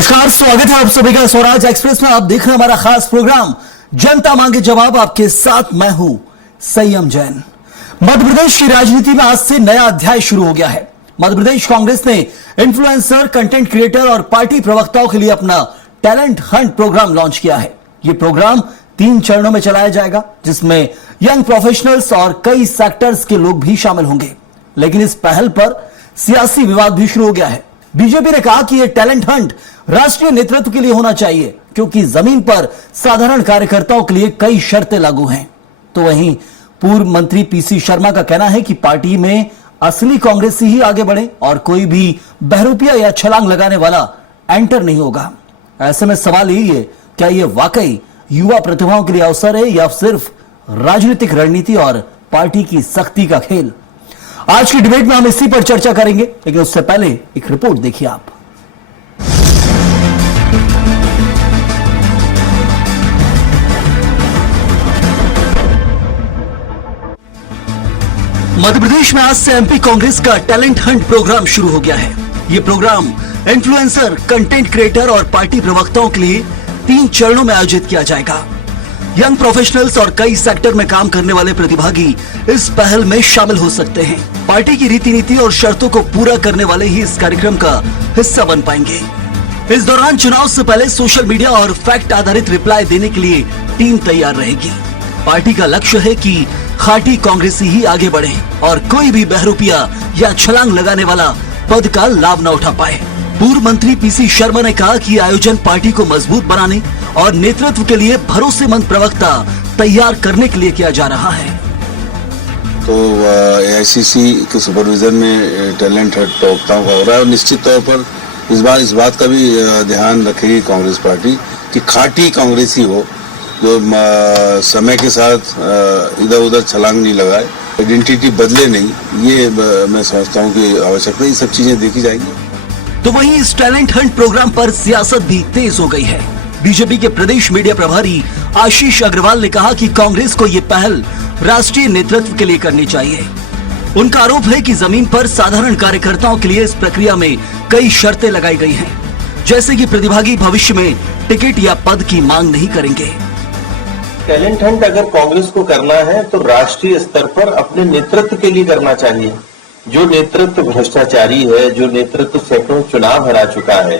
नमस्कार, स्वागत है आप सभी का स्वराज एक्सप्रेस में। आप देख रहे हैं हमारा खास प्रोग्राम जनता मांगे जवाब। आपके साथ मैं हूं संयम जैन। मध्य प्रदेश की राजनीति में आज से नया अध्याय शुरू हो गया है। मध्य प्रदेश कांग्रेस ने इन्फ्लुएंसर, कंटेंट क्रिएटर और पार्टी प्रवक्ताओं के लिए अपना टैलेंट हंट प्रोग्राम लॉन्च किया है। यह प्रोग्राम 3 चरणों में चलाया जाएगा, जिसमें यंग प्रोफेशनल्स और कई सेक्टर्स के लोग भी शामिल होंगे। लेकिन इस पहल पर सियासी विवाद भी शुरू हो गया है। बीजेपी ने कहा कि यह टैलेंट हंट राष्ट्रीय नेतृत्व के लिए होना चाहिए, क्योंकि जमीन पर साधारण कार्यकर्ताओं के लिए कई शर्तें लागू हैं। तो वहीं पूर्व मंत्री पीसी शर्मा का कहना है कि पार्टी में असली कांग्रेसी ही आगे बढ़े और कोई भी बहरूपिया या छलांग लगाने वाला एंटर नहीं होगा। ऐसे में सवाल यही है, क्या यह वाकई युवा प्रतिभाओं के लिए अवसर है या सिर्फ राजनीतिक रणनीति और पार्टी की सख्ती का खेल? आज की डिबेट में हम इसी पर चर्चा करेंगे, लेकिन उससे पहले एक रिपोर्ट देखिए आप। मध्य प्रदेश में आज से एमपी कांग्रेस का टैलेंट हंट प्रोग्राम शुरू हो गया है। यह प्रोग्राम इन्फ्लुएंसर, कंटेंट क्रिएटर और पार्टी प्रवक्ताओं के लिए 3 चरणों में आयोजित किया जाएगा। यंग प्रोफेशनल्स और कई सेक्टर में काम करने वाले प्रतिभागी इस पहल में शामिल हो सकते हैं। पार्टी की रीति नीति और शर्तों को पूरा करने वाले ही इस कार्यक्रम का हिस्सा बन पाएंगे। इस दौरान चुनाव से पहले सोशल मीडिया और फैक्ट आधारित रिप्लाई देने के लिए टीम तैयार रहेगी। पार्टी का लक्ष्य है कि खाटी कांग्रेसी ही आगे बढ़े और कोई भी बहरूपिया या छलांग लगाने वाला पद का लाभ न उठा पाए। पूर्व मंत्री पीसी शर्मा ने कहा कि आयोजन पार्टी को मजबूत बनाने और नेतृत्व के लिए भरोसेमंद प्रवक्ता तैयार करने के लिए किया जा रहा है। तो एआईसीसी के सुपरविजन में टैलेंट हंट प्रवक्ताओं का हो रहा है और निश्चित तौर पर इस बात का भी ध्यान रखेगी कांग्रेस पार्टी कि खाटी कांग्रेसी हो, जो समय के साथ इधर उधर छलांग नहीं लगाए, आइडेंटिटी बदले नहीं। ये मैं समझता हूँ कि आवश्यकता, ये सब चीजें देखी जाएंगी। तो वहीं इस टैलेंट हंट प्रोग्राम पर सियासत भी तेज हो गई है। बीजेपी के प्रदेश मीडिया प्रभारी आशीष अग्रवाल ने कहा कि कांग्रेस को ये पहल राष्ट्रीय नेतृत्व के लिए करनी चाहिए। उनका आरोप है कि जमीन पर साधारण कार्यकर्ताओं के लिए इस प्रक्रिया में कई शर्तें लगाई गई हैं, जैसे कि प्रतिभागी भविष्य में टिकट या पद की मांग नहीं करेंगे। टैलेंट हंट अगर कांग्रेस को करना है तो राष्ट्रीय स्तर पर अपने नेतृत्व के लिए करना चाहिए। जो नेतृत्व भ्रष्टाचारी है, जो नेतृत्व सैकड़ों चुनाव हरा चुका है,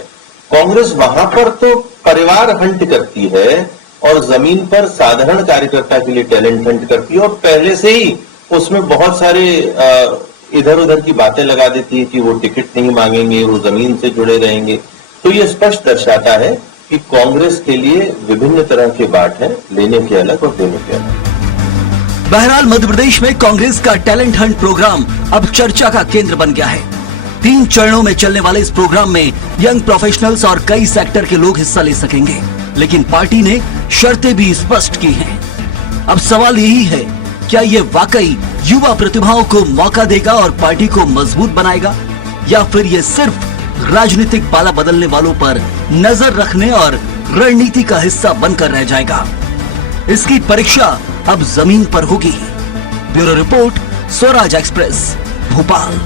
कांग्रेस वहां पर तो परिवार हंट करती है और जमीन पर साधारण कार्यकर्ता के लिए टैलेंट हंट करती है और पहले से ही उसमें बहुत सारे इधर उधर की बातें लगा देती है कि वो टिकट नहीं मांगेंगे, वो जमीन से जुड़े रहेंगे। तो ये स्पष्ट दर्शाता है कि कांग्रेस के लिए विभिन्न तरह के बाट हैं, लेने के अलग और देने के अलग। बहरहाल मध्य प्रदेश में कांग्रेस का टैलेंट हंट प्रोग्राम अब चर्चा का केंद्र बन गया है। 3 चरणों में चलने वाले इस प्रोग्राम में यंग प्रोफेशनल्स और कई सेक्टर के लोग हिस्सा ले सकेंगे, लेकिन पार्टी ने शर्तें भी स्पष्ट की हैं। अब सवाल यही है, क्या ये वाकई युवा प्रतिभाओं को मौका देगा और पार्टी को मजबूत बनाएगा, या फिर ये सिर्फ राजनीतिक पाला बदलने वालों पर नजर रखने और रणनीति का हिस्सा बनकर रह जाएगा? इसकी परीक्षा अब जमीन पर होगी। Bureau report, Swaraj express, Bhopal.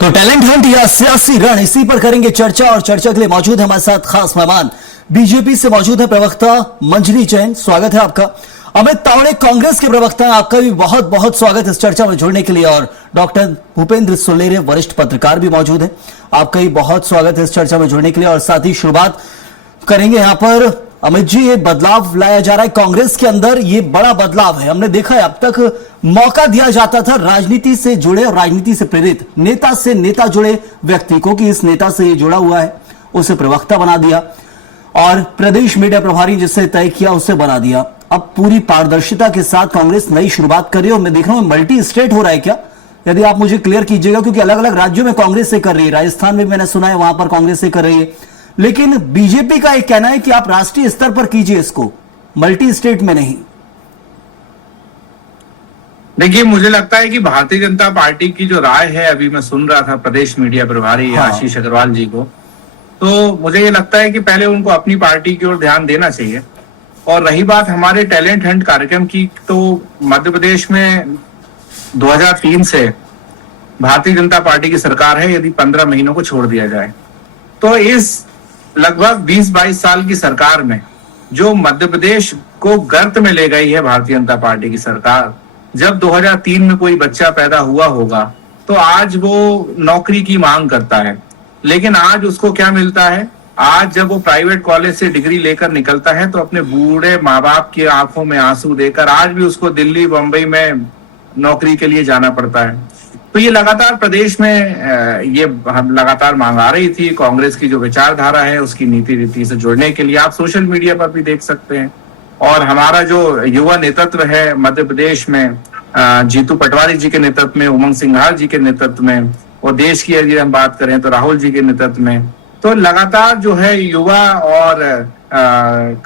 तो टैलेंट हंट या सियासी रण, इसी पर करेंगे चर्चा और चर्चा के लिए मौजूद है हमारे साथ खास मेहमान। बीजेपी से मौजूद है प्रवक्ता मंजरी जैन, स्वागत है आपका। अमित तावड़े कांग्रेस के प्रवक्ता हैं, आपका भी बहुत बहुत स्वागत इस चर्चा में जुड़ने के लिए। और डॉक्टर भूपेंद्र सुलेरे वरिष्ठ पत्रकार भी मौजूद हैं, आपका भी बहुत स्वागत है इस चर्चा में जुड़ने के लिए। और साथ ही शुरुआत करेंगे यहां पर अमित जी, ये बदलाव लाया जा रहा है कांग्रेस के अंदर, ये बड़ा बदलाव है। हमने देखा है अब तक मौका दिया जाता था राजनीति से जुड़े और राजनीति से प्रेरित नेता से नेता जुड़े व्यक्ति को कि इस नेता से ये जुड़ा हुआ है, उसे प्रवक्ता बना दिया और प्रदेश मीडिया प्रभारी जिससे तय किया उसे बना दिया। अब पूरी पारदर्शिता के साथ कांग्रेस नई शुरुआत कर रही है और मैं देख रहा हूं मल्टी स्टेट हो रहा है क्या? यदि आप मुझे क्लियर कीजिएगा, क्योंकि अलग अलग राज्यों में कांग्रेस से कर रही है, राजस्थान में मैंने सुना है वहां पर कांग्रेस से कर रही है, लेकिन बीजेपी का एक कहना है कि आप राष्ट्रीय स्तर पर कीजिए इसको, मल्टी स्टेट में नहीं। देखिए, मुझे लगता है कि भारतीय जनता पार्टी की जो राय है, अभी मैं सुन रहा था प्रदेश मीडिया प्रभारी आशीष अग्रवाल जी को, तो मुझे ये लगता है कि पहले उनको अपनी पार्टी की ओर ध्यान देना चाहिए। और रही बात हमारे टैलेंट हंट कार्यक्रम की, तो मध्य प्रदेश में 2003 से भारतीय जनता पार्टी की सरकार है। यदि 15 महीनों को छोड़ दिया जाए तो इस लगभग 20-22 साल की सरकार में जो मध्य प्रदेश को गर्त में ले गई है भारतीय जनता पार्टी की सरकार, जब 2003 में कोई बच्चा पैदा हुआ होगा तो आज वो नौकरी की मांग करता है, लेकिन आज उसको क्या मिलता है? आज जब वो प्राइवेट कॉलेज से डिग्री लेकर निकलता है तो अपने बूढ़े माँ बाप की आंखों में आंसू देकर आज भी उसको दिल्ली बंबई में नौकरी के लिए जाना पड़ता है। तो ये लगातार प्रदेश में ये हम लगातार मांग आ रही थी। कांग्रेस की जो विचारधारा है उसकी नीति रीति से जुड़ने के लिए आप सोशल मीडिया पर भी देख सकते हैं। और हमारा जो युवा नेतृत्व है मध्य प्रदेश में, जीतू पटवारी जी के नेतृत्व में, उमंग सिंघार जी के नेतृत्व में, और देश की यदि हम बात करें तो राहुल जी के नेतृत्व में, तो लगातार जो है युवा और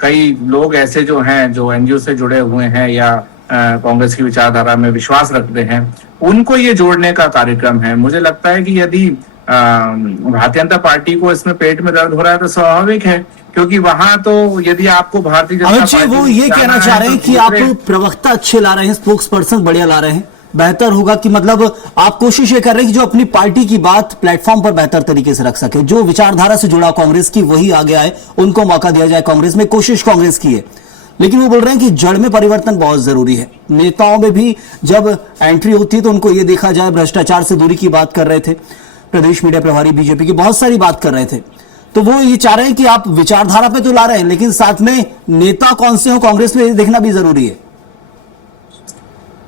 कई लोग ऐसे जो हैं जो एनजीओ से जुड़े हुए हैं या कांग्रेस की विचारधारा में विश्वास रखते हैं, उनको ये जोड़ने का कार्यक्रम है। मुझे लगता है कि यदि भारतीय जनता पार्टी को इसमें पेट में दर्द हो रहा है तो स्वाभाविक है, क्योंकि वहां तो यदि आपको भारतीय जनता पार्टी वो ये कहना चाह रहे हैं कि आप प्रवक्ता अच्छे ला रहे हैं, स्पोक्स पर्सन बढ़िया ला रहे हैं, बेहतर होगा कि मतलब आप कोशिश ये कर रहे हैं कि जो अपनी पार्टी की बात प्लेटफॉर्म पर बेहतर तरीके से रख सके, जो विचारधारा से जुड़ा कांग्रेस की वही आगे आए, उनको मौका दिया जाए कांग्रेस में। कोशिश कांग्रेस की है, लेकिन वो बोल रहे हैं कि जड़ में परिवर्तन बहुत जरूरी है। नेताओं में भी जब एंट्री होती है तो उनको ये देखा जाए, भ्रष्टाचार से दूरी की बात कर रहे थे प्रदेश मीडिया प्रभारी बीजेपी की, बहुत सारी बात कर रहे थे। तो वो ये चाह रहे हैं कि आप विचारधारा पे तो ला रहे हैं, लेकिन साथ में नेता कौन से हो कांग्रेस में देखना भी जरूरी है।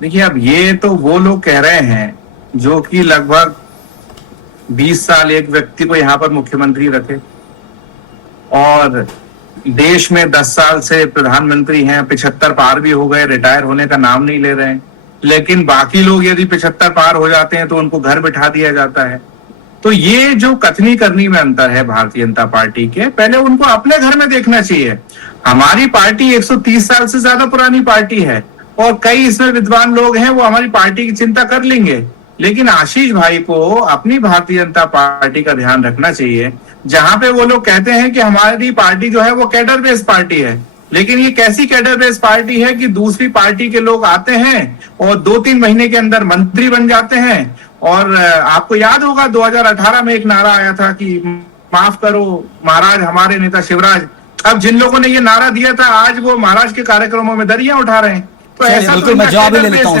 देखिए, अब ये तो वो लोग कह रहे हैं जो कि लगभग 20 साल एक व्यक्ति को यहां पर मुख्यमंत्री रखे और देश में 10 साल से प्रधानमंत्री हैं, 75 पार भी हो गए, रिटायर होने का नाम नहीं ले रहे हैं, लेकिन बाकी लोग यदि 75 पार हो जाते हैं तो उनको घर बिठा दिया जाता है। तो ये जो कथनी करनी में अंतर है भारतीय जनता पार्टी के, पहले उनको अपने घर में देखना चाहिए। हमारी पार्टी 130 साल से ज्यादा पुरानी पार्टी है और कई इसमें विद्वान लोग हैं, वो हमारी पार्टी की चिंता कर लेंगे, लेकिन आशीष भाई को अपनी भारतीय जनता पार्टी का ध्यान रखना चाहिए। जहां पे वो लोग कहते हैं कि हमारी पार्टी जो है वो कैडर बेस्ड पार्टी है, लेकिन ये कैसी कैडर बेस्ड पार्टी है कि दूसरी पार्टी के लोग आते हैं और 2-3 महीने के अंदर मंत्री बन जाते हैं। और आपको याद होगा 2018 में एक नारा आया था कि माफ करो महाराज हमारे नेता शिवराज। अब जिन लोगों ने ये नारा दिया था आज वो महाराज के कार्यक्रमों में दरिया उठा रहे हैं। तो ऐसा बिल्कुल, मैं जवाब ले लेता हूँ,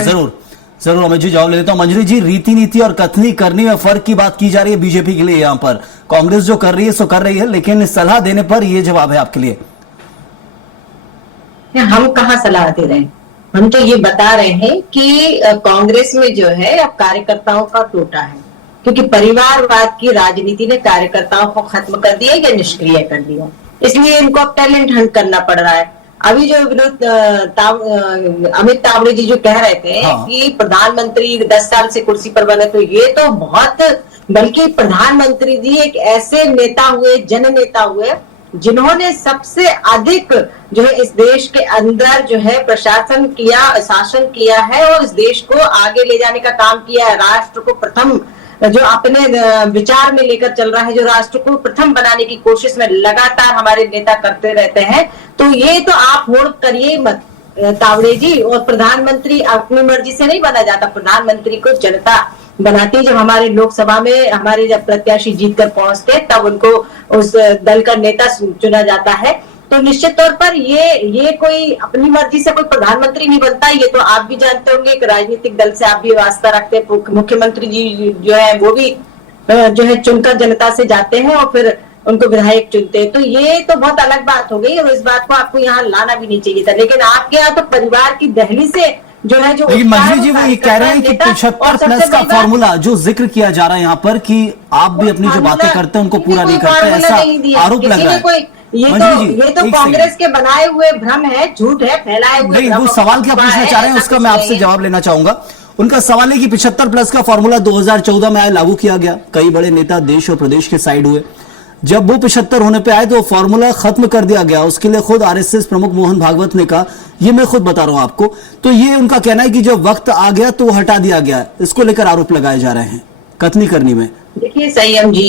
जरूर अमित जी जवाब ले लेता हूँ। मंजरी जी, रीति नीति और कथनी करनी में फर्क की बात की जा रही है बीजेपी के लिए, यहाँ पर कांग्रेस जो कर रही है सो कर रही है, लेकिन सलाह देने पर ये जवाब है आपके लिए। हम कहाँ सलाह दे रहे हैं, हम तो ये बता रहे हैं कि कांग्रेस में जो है अब कार्यकर्ताओं का टोटा है, क्योंकि परिवारवाद की राजनीति ने कार्यकर्ताओं को खत्म कर दिया या निष्क्रिय कर दिया, इसलिए इनको अब टैलेंट हंट करना पड़ रहा है। अभी जो अमित तावड़े जी जो कह रहे थे कि प्रधानमंत्री 10 साल से कुर्सी पर बने, तो ये तो बहुत, बल्कि प्रधानमंत्री जी एक ऐसे नेता हुए, जन नेता हुए, जिन्होंने सबसे अधिक जो है इस देश के अंदर जो है प्रशासन किया, शासन किया है और इस देश को आगे ले जाने का काम किया है। राष्ट्र को प्रथम जो अपने विचार में लेकर चल रहा है, जो राष्ट्र को प्रथम बनाने की कोशिश में लगातार हमारे नेता करते रहते हैं। तो ये तो आप होड़ करिए मत तावड़े जी, और प्रधानमंत्री अपनी मर्जी से नहीं बना जाता, प्रधानमंत्री को जनता बनाती है। जब हमारे लोकसभा में हमारे जब प्रत्याशी जीत कर पहुंचते तब उनको उस दल का नेता चुना जाता है। तो निश्चित तौर पर ये कोई अपनी मर्जी से कोई प्रधानमंत्री नहीं बनता, ये तो आप भी जानते होंगे। एक राजनीतिक दल से आप भी वास्ता रखते हैं, मुख्यमंत्री जी जो है वो भी जो है चुनकर जनता से जाते हैं और फिर उनको विधायक चुनते हैं। तो ये तो बहुत अलग बात हो गई और इस बात को आपको यहाँ लाना भी नहीं चाहिए था। लेकिन आपके यहाँ तो परिवार की दहली से जो है जो मंजरी जी वो ये कह रहे हैं कि 75+ का फॉर्मूला जो जिक्र किया जा रहा है यहाँ पर, कि आप भी अपनी जो बातें करते हैं उनको पूरा नहीं करते, ऐसा आरोप लग रहा है। ये तो कांग्रेस के बनाए हुए भ्रम है, झूठ है, फैलाए हुए। नहीं, वो सवाल क्या पूछना चाह रहे हैं उसका मैं आपसे जवाब लेना चाहूंगा। उनका सवाल है कि 75+ का फॉर्मूला 2014 में आया, लागू किया गया, कई बड़े नेता देश और प्रदेश के साइड हुए। जब वो 75 होने पे आए तो फॉर्मूला खत्म कर दिया गया। उसके लिए खुद आरएसएस प्रमुख मोहन भागवत ने कहा, ये मैं खुद बता रहा हूं आपको। तो ये उनका कहना है कि जब वक्त आ गया तो हटा दिया गया। इसको लेकर आरोप लगाए जा रहे हैं कथनी करनी में। देखिए संयम जी,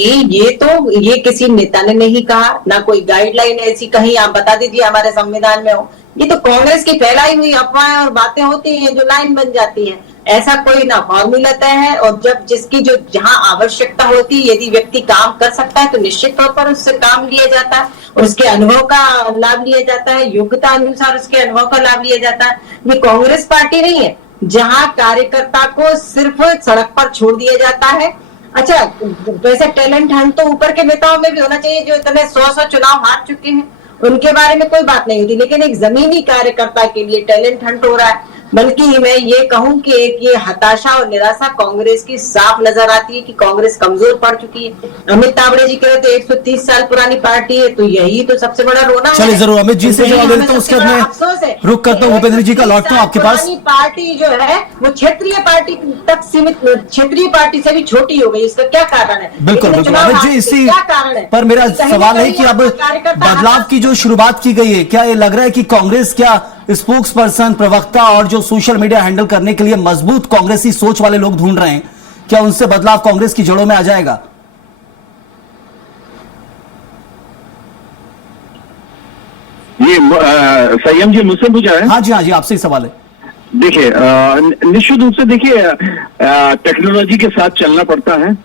ये किसी नेता ने नहीं कहा, ना कोई गाइडलाइन ऐसी कहीं आप बता दीजिए हमारे संविधान में हो। ये तो कांग्रेस की फैलाई हुई अफवाहें और बातें होती हैं जो लाइन बन जाती हैं। ऐसा कोई ना फॉर्मूला तय है। और जब जिसकी जो जहां आवश्यकता होती है, यदि व्यक्ति काम कर सकता है तो निश्चित तौर पर उससे काम लिया जाता है, उसके अनुभव का लाभ लिया जाता है, योग्यता अनुसार उसके अनुभव का लाभ लिया जाता है। ये कांग्रेस पार्टी नहीं है जहां कार्यकर्ता को सिर्फ सड़क पर छोड़ दिया जाता है। अच्छा, वैसे टैलेंट हंट तो ऊपर के नेताओं में भी होना चाहिए, जो इतने 100 चुनाव हार चुके हैं, उनके बारे में कोई बात नहीं होती, लेकिन एक जमीनी कार्यकर्ता के लिए टैलेंट हंट हो रहा है। बल्कि मैं ये कहूं कि एक ये हताशा और निराशा कांग्रेस की साफ नजर आती है कि कांग्रेस कमजोर पड़ चुकी है। अमित तावड़े जी कह रहे थे 130 साल पुरानी पार्टी है, तो यही तो सबसे बड़ा रोना है। चलिए जरूर अमित जी से जवाब देता हूँ, उसके बाद मैं रुक करता हूँ भूपेंद्र जी का, लौटता हूँ आपके पास। पार्टी जो है वो क्षेत्रीय पार्टी तक सीमित, क्षेत्रीय पार्टी से भी छोटी हो गई, इसका क्या कारण है? बिल्कुल बिल्कुल अमित जी, इसी क्या कारण है? पर मेरा सवाल है कि अब बदलाव की जो शुरुआत की गई है, क्या ये लग रहा है कि कांग्रेस क्या स्पोक्स पर्सन, प्रवक्ता और जो सोशल मीडिया हैंडल करने के लिए मजबूत कांग्रेसी सोच वाले लोग ढूंढ रहे हैं, क्या उनसे बदलाव कांग्रेस की जड़ों में आ जाएगा? ये संयम जी मुझसे पूछा है? हाँ जी आपसे ही सवाल है। देखिए, निश्चित रूप से देखिए, टेक्नोलॉजी के साथ चलना पड़ता है।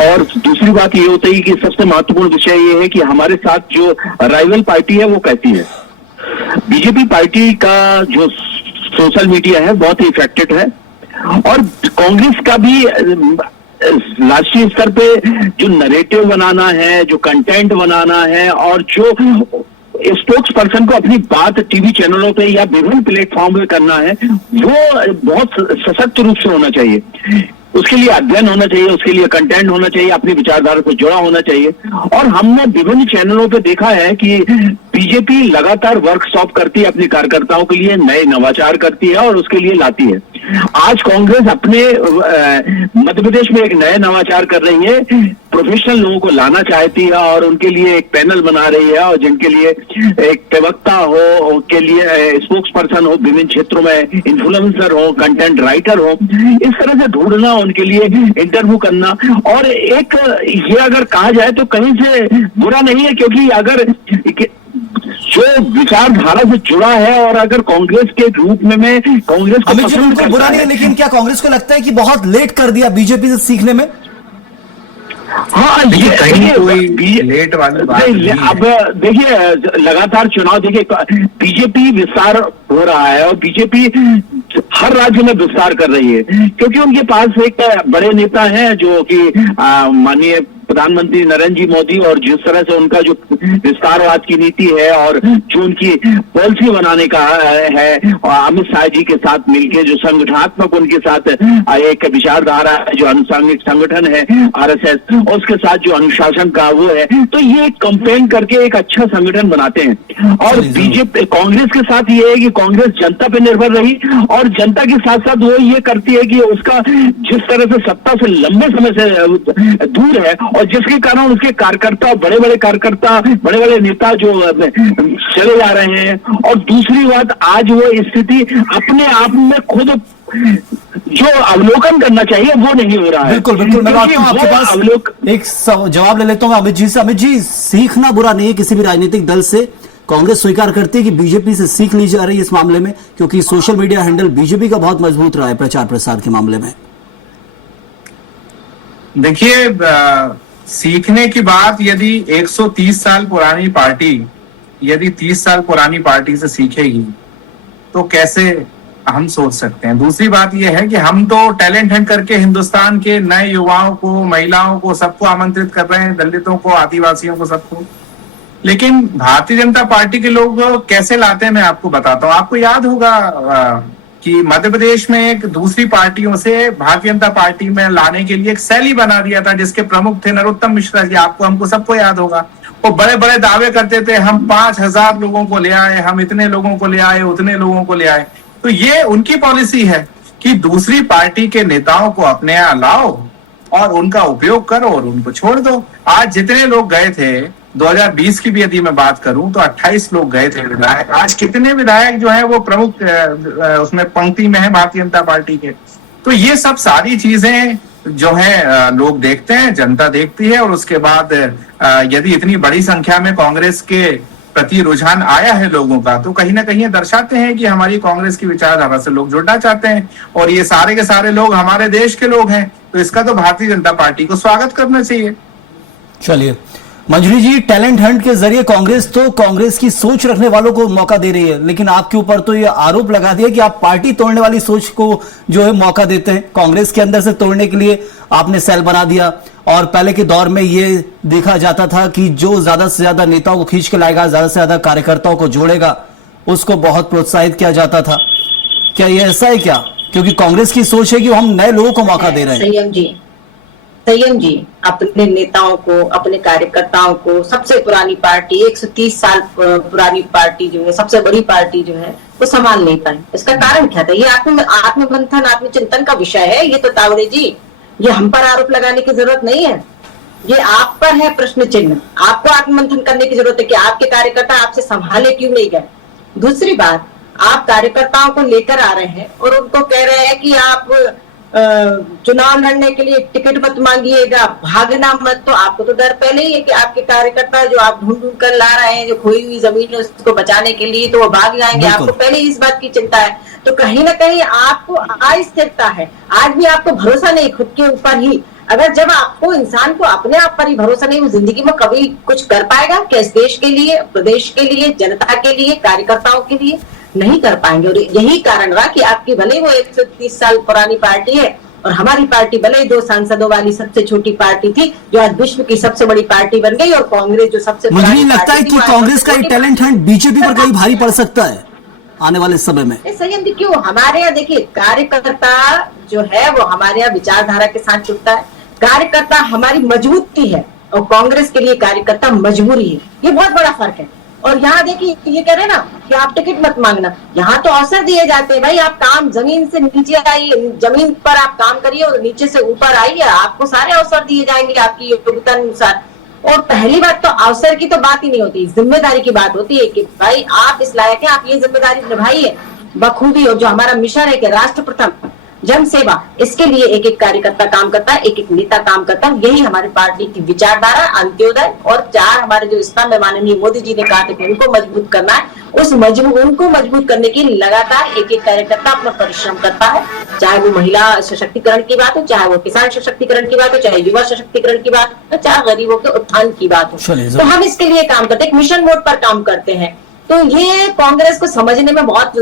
और दूसरी बात ये होती है कि सबसे महत्वपूर्ण विषय ये है कि हमारे साथ जो राइवल पार्टी है वो कहती है। बीजेपी पार्टी का जो सोशल मीडिया है बहुत ही इफेक्टेड है, और कांग्रेस का भी राष्ट्रीय स्तर पे जो नरेटिव बनाना है, जो कंटेंट बनाना है, और जो स्पोक्स पर्सन को अपनी बात टीवी चैनलों पे या विभिन्न प्लेटफॉर्म पे करना है, वो बहुत सशक्त रूप से होना चाहिए। उसके लिए अध्ययन होना चाहिए, उसके लिए कंटेंट होना चाहिए, अपनी विचारधारा से जुड़ा होना चाहिए। और हमने विभिन्न चैनलों पे देखा है कि बीजेपी लगातार वर्कशॉप करती है, अपने कार्यकर्ताओं के लिए नए नवाचार करती है और उसके लिए लाती है। आज कांग्रेस अपने मध्य प्रदेश में एक नया नवाचार कर रही है, प्रोफेशनल लोगों को लाना चाहती है और उनके लिए एक पैनल बना रही है, और जिनके लिए एक प्रवक्ता हो, उनके लिए स्पोक्स पर्सन हो, विभिन्न क्षेत्रों में इन्फ्लुएंसर हो, कंटेंट राइटर हो, इस तरह से ढूंढना, उनके लिए इंटरव्यू करना। और एक ये अगर कहा जाए तो कहीं से बुरा नहीं है, क्योंकि अगर जो विचारधारा से जुड़ा है, और अगर कांग्रेस के रूप में मैं कांग्रेस को अमित जी उनको बुरा नहीं है, लेकिन क्या कांग्रेस को लगता है कि बहुत लेट कर दिया बीजेपी से सीखने में? हाँ, ये कहीं कोई लेट वाली बात नहीं। अब देखिए, लगातार चुनाव, देखिए बीजेपी विस्तार हो रहा है और बीजेपी हर राज्य में विस्तार कर रही है, क्योंकि उनके पास एक बड़े नेता हैं जो कि माननीय प्रधानमंत्री नरेंद्र जी मोदी, और जिस तरह से उनका जो विस्तारवाद की नीति है और जो उनकी पॉलिसी बनाने का है, और अमित शाह जी के साथ मिलकर जो संगठनात्मक उनके साथ एक विचारधारा है, जो अनुसांगिक संगठन है आरएसएस, और उसके साथ जो अनुशासन का वो है, तो ये कंपेन करके एक अच्छा संगठन बनाते हैं। और बीजेपी कांग्रेस के साथ ये है कि कांग्रेस जनता पे निर्भर रही, और जनता के साथ साथ वो ये करती है कि उसका जिस तरह से सत्ता से लंबे समय से दूर है, और जिसके कारण उसके कार्यकर्ता, बड़े बड़े कार्यकर्ता, बड़े बड़े नेता जो चले जा रहे हैं। और दूसरी बात, आज वो स्थिति अपने आप में खुद जो अवलोकन करना चाहिए वो नहीं हो रहा है। बिल्कुल बिल्कुल, मैं आपके पास एक जवाब ले लेता हूँ अमित जी से। अमित जी, सीखना बुरा नहीं है किसी भी राजनीतिक दल से। कांग्रेस स्वीकार करती है कि बीजेपी से सीख ली जा रही है इस मामले में, क्योंकि सोशल मीडिया हैंडल बीजेपी का बहुत मजबूत रहा है प्रचार प्रसार के मामले में। देखिए, सीखने की बात, यदि 130 साल पुरानी पार्टी यदि 30 साल पुरानी पार्टी से सीखेगी तो कैसे हम सोच सकते हैं। दूसरी बात यह है कि हम तो टैलेंट हंट करके हिंदुस्तान के नए युवाओं को, महिलाओं को, सबको आमंत्रित कर रहे हैं, दलितों को, आदिवासियों को, सबको। लेकिन भारतीय जनता पार्टी के लोग कैसे लाते हैं, मैं आपको बताता हूँ। आपको याद होगा कि मध्य प्रदेश में एक दूसरी पार्टियों से भारतीय जनता पार्टी में लाने के लिए एक शैली बना दिया था, जिसके प्रमुख थे नरोत्तम मिश्रा जी। आपको, हमको सबको याद होगा। वो बड़े बड़े दावे करते थे, हम 5000 लोगों को ले आए, हम इतने लोगों को ले आए, उतने लोगों को ले आए। तो ये उनकी पॉलिसी है कि दूसरी पार्टी के नेताओं को अपने यहाँ लाओ और उनका उपयोग करो और उनको छोड़ दो। आज जितने लोग गए थे, 2020 की भी यदि मैं बात करूं तो 28 लोग गए थे विधायक। आज कितने विधायक जो है वो प्रमुख उसमें पंक्ति में है भारतीय जनता पार्टी के। तो ये सब सारी चीजें जो है लोग देखते हैं, जनता देखती है, और उसके बाद यदि इतनी बड़ी संख्या में कांग्रेस के प्रति रुझान आया है लोगों का, तो कहीं ना कहीं ये दर्शाते हैं कि हमारी कांग्रेस की विचारधारा से लोग जुड़ना चाहते हैं, और ये सारे के सारे लोग हमारे देश के लोग हैं, तो इसका तो भारतीय जनता पार्टी को स्वागत करना चाहिए। चलिए मंजरी जी, टैलेंट हंट के जरिए कांग्रेस की सोच रखने वालों को मौका दे रही है, लेकिन आपके ऊपर तो ये आरोप लगा दिया कि आप पार्टी तोड़ने वाली सोच को जो है मौका देते हैं। कांग्रेस के अंदर से तोड़ने के लिए आपने सेल बना दिया, और पहले के दौर में ये देखा जाता था कि जो ज्यादा से ज्यादा नेताओं को खींच के लाएगा, ज्यादा से ज्यादा कार्यकर्ताओं को जोड़ेगा, उसको बहुत प्रोत्साहित किया जाता था। क्या ये ऐसा है क्या? क्योंकि कांग्रेस की सोच है कि हम नए लोगों को मौका दे रहे हैं। संयम जी अपने नेताओं को, अपने कार्यकर्ताओं को, सबसे पुरानी पार्टी 130 साल पुरानी पार्टी जो है, सबसे बड़ी पार्टी जो है, वो संभाल नहीं पाए। इसका कारण क्या था? ये आत्ममंथन, आत्मचिंतन का विषय है। ये तो तावड़े जी, ये हम पर आरोप लगाने की जरूरत नहीं है, ये आप पर है प्रश्न चिन्ह। आपको आत्ममंथन करने की जरूरत है कि आपके कार्यकर्ता आपसे संभाले क्यों नहीं गए। दूसरी बात, आप कार्यकर्ताओं को लेकर आ रहे हैं और उनको कह रहे हैं कि आप चुनाव लड़ने के लिए टिकट मत मांगिएगा, भागना मत। तो आपको तो डर पहले ही है कि आपके कार्यकर्ता जो आप ढूंढ ढूंढ कर ला रहे हैं, जो खोई हुई जमीन है उसको बचाने के लिए, तो वो भाग जाएंगे। आपको पहले ही इस बात की चिंता है, तो कहीं ना कहीं आपको अस्थिरता है। आज भी आपको भरोसा नहीं खुद के ऊपर ही। अगर जब आपको इंसान को अपने आप पर ही भरोसा नहीं, वो जिंदगी में कभी कुछ कर पाएगा क्या? इस देश के लिए, प्रदेश के लिए, जनता के लिए, कार्यकर्ताओं के लिए नहीं कर पाएंगे। और यही कारण रहा कि आपकी भले वो 130 साल पुरानी पार्टी है और हमारी पार्टी भले ही 2 सांसदों वाली सबसे छोटी पार्टी थी, जो आज विश्व की सबसे बड़ी पार्टी बन गई, और कांग्रेस जो सबसे मुझे नहीं लगता है कि कांग्रेस का ये टैलेंट हंट बीजेपी पर कहीं भारी पड़ सकता है आने वाले समय में। संयम जी क्यों? हमारे यहाँ देखिए, कार्यकर्ता जो है वो हमारे यहाँ विचारधारा के साथ जुड़ता है। कार्यकर्ता हमारी मजबूती है और कांग्रेस के लिए कार्यकर्ता मजबूरी है। ये बहुत बड़ा फर्क है। और यहाँ देखिए, ये कह रहे हैं ना कि आप टिकट मत मांगना, यहाँ तो अवसर दिए जाते हैं। भाई आप काम जमीन से नीचे आइए, जमीन पर आप काम करिए और नीचे से ऊपर आइए, आपको सारे अवसर दिए जाएंगे आपकी योग्यता अनुसार। और पहली बात तो अवसर की तो बात ही नहीं होती, जिम्मेदारी की बात होती है कि भाई आप इस लायक हैं, आप ये जिम्मेदारी निभाइए बखूबी। और जो हमारा मिशन है कि राष्ट्र प्रथम, जन सेवा, इसके लिए एक एक कार्यकर्ता काम करता है, एक एक नेता काम करता है। यही हमारी पार्टी की विचारधारा, अंत्योदय। और 4 हमारे जो स्तंभ है, माननीय मोदी जी ने कहा था कि उनको मजबूत करना है, उनको मजबूत करने की लगातार एक एक कार्यकर्ता अपना परिश्रम करता है। चाहे वो महिला सशक्तिकरण की बात हो, चाहे वो किसान सशक्तिकरण की बात हो, चाहे युवा सशक्तिकरण की बात हो, चाहे गरीबों के उत्थान की बात हो, तो हम इसके लिए काम करते हैं, एक मिशन मोड पर काम करते हैं। तो ये कांग्रेस को समझने में बहुत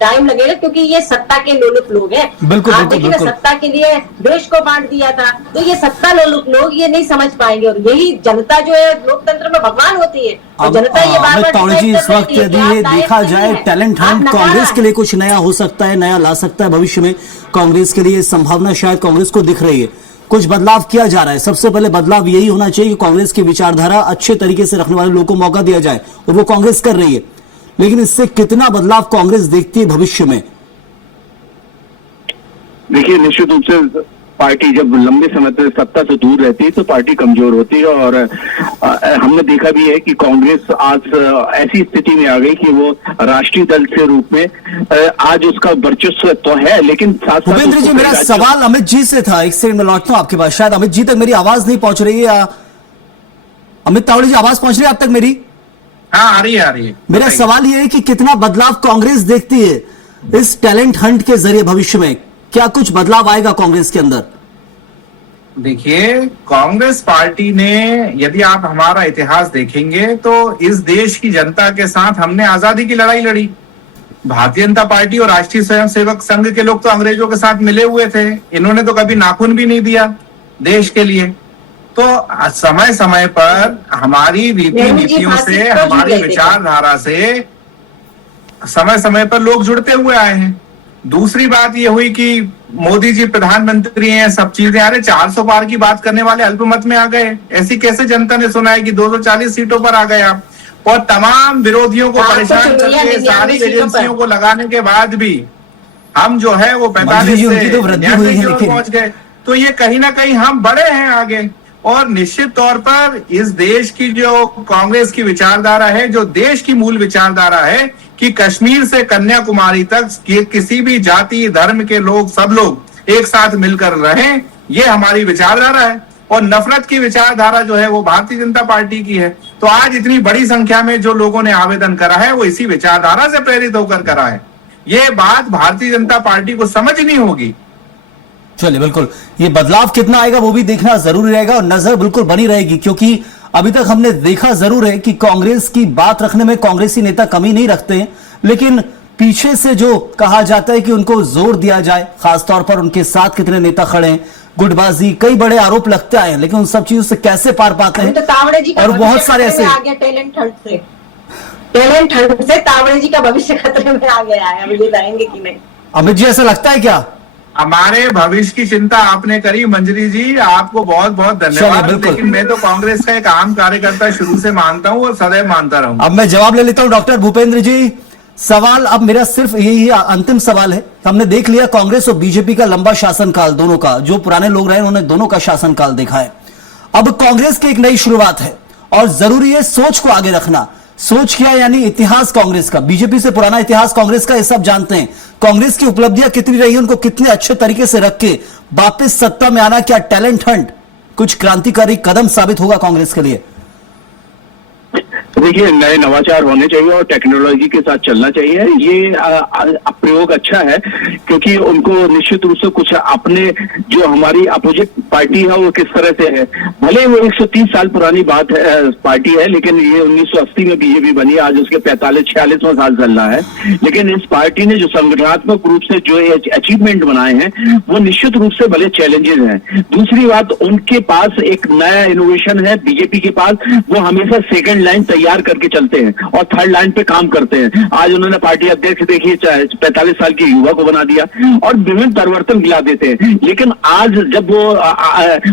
टाइम लगेगा, क्योंकि ये सत्ता के लोलुप लोग हैं। आप देखिए ना, सत्ता के लिए देश को बांट दिया था, तो ये सत्ता लोलुप लोग ये नहीं समझ पाएंगे। और यही जनता जो है लोकतंत्र में भगवान होती है, और जनता ये बार-बार जी इस वक्त यदि ये देखा जाए टैलेंट हंट कांग्रेस के लिए कुछ नया हो सकता है, नया ला सकता है भविष्य में। कांग्रेस के लिए संभावना शायद कांग्रेस को दिख रही है, कुछ बदलाव किया जा रहा है। सबसे पहले बदलाव यही होना चाहिए कि कांग्रेस की विचारधारा अच्छे तरीके से रखने वाले लोगों को मौका दिया जाए, और वो कांग्रेस कर रही है। लेकिन इससे कितना बदलाव कांग्रेस देखती है भविष्य में? देखिए, निश्चित रूप से पार्टी जब लंबे समय तक सत्ता से दूर रहती है तो पार्टी कमजोर होती है। और हमने देखा भी है कि कांग्रेस आज ऐसी स्थिति में आ गई कि वो राष्ट्रीय दल के रूप में आज उसका वर्चस्व तो है, लेकिन साथ साथ भूपेंद्र जी, मेरा सवाल अमित जी से था। एक सेकंड में लौटता हूं आपके पास। शायद अमित जी तक मेरी आवाज नहीं पहुंच रही है। अमित तावड़े जी, आवाज पहुंच रही है आप तक मेरी? हाँ, आ रही है। मेरा सवाल यह है कि कितना बदलाव कांग्रेस देखती है इस टैलेंट हंट के जरिए भविष्य में? क्या कुछ बदलाव आएगा कांग्रेस के अंदर? देखिए, कांग्रेस पार्टी ने, यदि आप हमारा इतिहास देखेंगे तो इस देश की जनता के साथ हमने आजादी की लड़ाई लड़ी। भारतीय जनता पार्टी और राष्ट्रीय स्वयंसेवक संघ के लोग तो अंग्रेजों के साथ मिले हुए थे, इन्होंने तो कभी नाखून भी नहीं दिया देश के लिए। तो समय समय पर हमारी रीति नीतियों से, हमारी विचारधारा से समय समय पर लोग जुड़ते हुए आए हैं। दूसरी बात ये हुई कि मोदी जी प्रधानमंत्री हैं, सब चीजें आ रहे, 400 पार की बात करने वाले अल्पमत में आ गए। ऐसी कैसे जनता ने सुना है कि 240 सीटों पर आ गए आप? और तमाम विरोधियों को परेशान करके, सारी एजेंसियों को लगाने के बाद भी हम जो है वो 45 से पहुंच गए। तो ये कहीं ना कहीं हम बड़े हैं आगे। और निश्चित तौर पर इस देश की जो कांग्रेस की विचारधारा है, जो देश की मूल विचारधारा है कि कश्मीर से कन्याकुमारी तक किसी भी जाति धर्म के लोग, सब लोग एक साथ मिलकर रहें, ये हमारी विचारधारा है। और नफरत की विचारधारा जो है वो भारतीय जनता पार्टी की है। तो आज इतनी बड़ी संख्या में जो लोगों ने आवेदन करा है वो इसी विचारधारा से प्रेरित होकर करा है। ये बात भारतीय जनता पार्टी को समझनी होगी। चलिए, बिल्कुल ये बदलाव कितना आएगा वो भी देखना जरूरी रहेगा और नजर बिल्कुल बनी रहेगी, क्योंकि अभी तक हमने देखा जरूर है कि कांग्रेस की बात रखने में कांग्रेसी नेता कमी नहीं रखते हैं, लेकिन पीछे से जो कहा जाता है कि उनको जोर दिया जाए, खासतौर पर उनके साथ कितने नेता खड़े हैं, गुटबाजी, कई बड़े आरोप लगते आए हैं, लेकिन उन सब चीजों से कैसे पार पाते हैं। तो तावड़े जी और बहुत सारे ऐसे आ गया टैलेंट हंट से तावड़े जी का भविष्य खतरे में आ गया है, अब ये रहेंगे कि नहीं। अमित जी, ऐसा लगता है क्या? हमारे भविष्य की चिंता आपने करी मंजरी जी, आपको बहुत बहुत धन्यवाद। लेकिन मैं तो कांग्रेस का एक आम कार्यकर्ता शुरू से मानता हूं और सदैव मानता रहूंगा। अब मैं जवाब ले लेता हूं डॉक्टर भूपेंद्र जी। सवाल अब मेरा सिर्फ यही अंतिम सवाल है। हमने देख लिया कांग्रेस और बीजेपी का लंबा शासनकाल, दोनों का, जो पुराने लोग रहे उन्होंने दोनों का शासनकाल देखा है। अब कांग्रेस की एक नई शुरुआत है और जरूरी है सोच को आगे रखना। सोच क्या, यानी इतिहास कांग्रेस का, बीजेपी से पुराना इतिहास कांग्रेस का, ये सब जानते हैं। कांग्रेस की उपलब्धियां कितनी रही, उनको कितने अच्छे तरीके से रख के वापस सत्ता में आना, क्या टैलेंट हंट कुछ क्रांतिकारी कदम साबित होगा कांग्रेस के लिए? देखिए, नए नवाचार होने चाहिए और टेक्नोलॉजी के साथ चलना चाहिए। ये प्रयोग अच्छा है, क्योंकि उनको निश्चित रूप से कुछ अपने, जो हमारी अपोजिट पार्टी है वो किस तरह से है, भले वो 130 साल पुरानी बात है, पार्टी है, लेकिन ये 1980 में बीजेपी बनी, आज उसके 45-46वां साल चल रहा है। लेकिन इस पार्टी ने जो संगठनात्मक रूप से जो अचीवमेंट बनाए हैं वो निश्चित रूप से बड़े चैलेंजेस हैं। दूसरी बात, उनके पास एक नया इनोवेशन है, बीजेपी के पास, वो हमेशा सेकंड लाइन तैयार करके चलते हैं और थर्ड लाइन पे काम करते हैं। आज उन्होंने पार्टी अध्यक्ष देखिए 45 साल के युवा को बना दिया और विभिन्न परिवर्तन ला देते हैं। लेकिन आज जब वो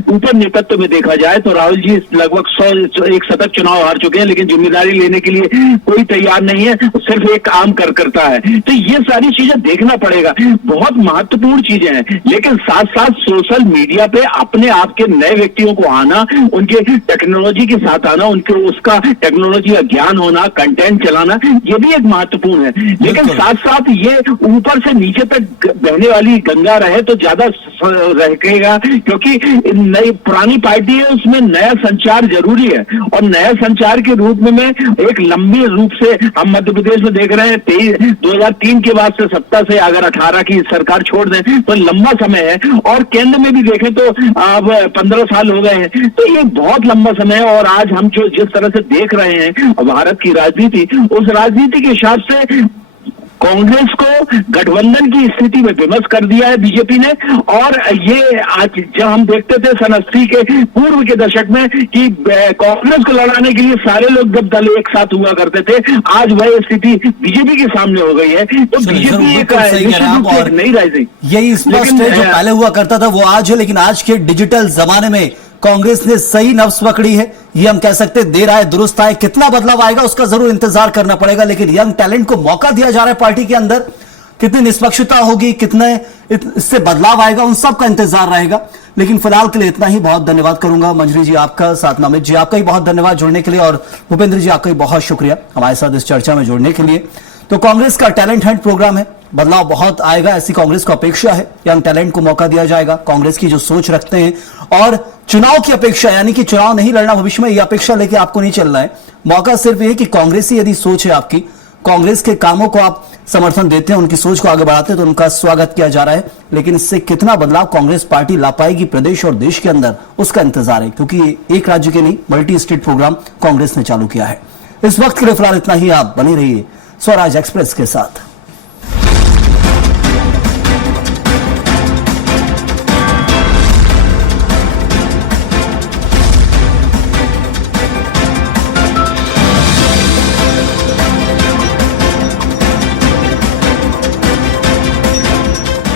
ऊपर नेतृत्व में देखा जाए तो राहुल जी लगभग 100 शतक चुनाव हार चुके हैं, लेकिन जिम्मेदारी लेने के लिए कोई तैयार नहीं है, सिर्फ एक काम करता है। तो ये सारी चीजें देखना पड़ेगा, बहुत महत्वपूर्ण चीजें हैं। लेकिन साथ साथ सोशल मीडिया पे अपने आप के नए व्यक्तियों को आना, उनके टेक्नोलॉजी के साथ आना, उनके उसका टेक्नोलॉजी का ज्ञान होना, कंटेंट चलाना, ये भी एक महत्वपूर्ण है। लेकिन साथ साथ ये ऊपर से नीचे तक बहने वाली गंगा रहे तो ज्यादा रहेगा, क्योंकि नई पुरानी पार्टी है, उसमें नया संचार जरूरी है। और नया संचार के रूप में एक लंबी रूप से हम मध्य प्रदेश में देख रहे हैं, 2003 के बाद से सत्ता से अगर 18 की सरकार छोड़ दें तो लंबा समय है, और केंद्र में भी देखें तो अब 15 साल हो गए हैं, तो ये बहुत लंबा समय है। और आज हम जो जिस तरह से देख रहे हैं भारत की राजनीति, उस राजनीति के हिसाब से कांग्रेस को गठबंधन की स्थिति में विमर्श कर दिया है बीजेपी ने। और ये आज जब हम देखते थे सन 80 के पूर्व के दशक में कि कांग्रेस को लड़ाने के लिए सारे लोग जब दल एक साथ हुआ करते थे, आज वह स्थिति बीजेपी के सामने हो गई है। तो बीजेपी एक नई राजनीति, यही स्पष्ट है, जो पहले हुआ करता था वो आज है, लेकिन आज के डिजिटल जमाने में कांग्रेस ने सही नब्ज पकड़ी है, ये हम कह सकते हैं। देर आए दुरुस्त आए, कितना बदलाव आएगा उसका जरूर इंतजार करना पड़ेगा, लेकिन यंग टैलेंट को मौका दिया जा रहा है पार्टी के अंदर। कितनी निष्पक्षता होगी, कितने इससे बदलाव आएगा, उन सब का इंतजार रहेगा। लेकिन फिलहाल के लिए इतना ही। बहुत धन्यवाद करूंगा मंजरी जी आपका, साथ में अमित जी आपका ही बहुत धन्यवाद जुड़ने के लिए, और भूपेंद्र जी आपका ही बहुत शुक्रिया हमारे साथ इस चर्चा में जुड़ने के लिए। तो कांग्रेस का टैलेंट हंट प्रोग्राम है, बदलाव बहुत आएगा ऐसी कांग्रेस को अपेक्षा है। यंग टैलेंट को मौका दिया जाएगा, कांग्रेस की जो सोच रखते हैं, और चुनाव की अपेक्षा, यानी कि चुनाव नहीं लड़ना भविष्य में, यह अपेक्षा लेके आपको नहीं चलना है। मौका सिर्फ ये कि कांग्रेसी यदि सोच है आपकी, कांग्रेस के कामों को आप समर्थन देते हैं, उनकी सोच को आगे बढ़ाते हैं, तो उनका स्वागत किया जा रहा है। लेकिन इससे कितना बदलाव कांग्रेस पार्टी ला पाएगी प्रदेश और देश के अंदर, उसका इंतजार है, क्योंकि एक राज्य के नहीं, मल्टी स्टेट प्रोग्राम कांग्रेस ने चालू किया है। इस वक्त के लिए फिलहाल इतना ही। आप बने रहिए स्वराज एक्सप्रेस के साथ।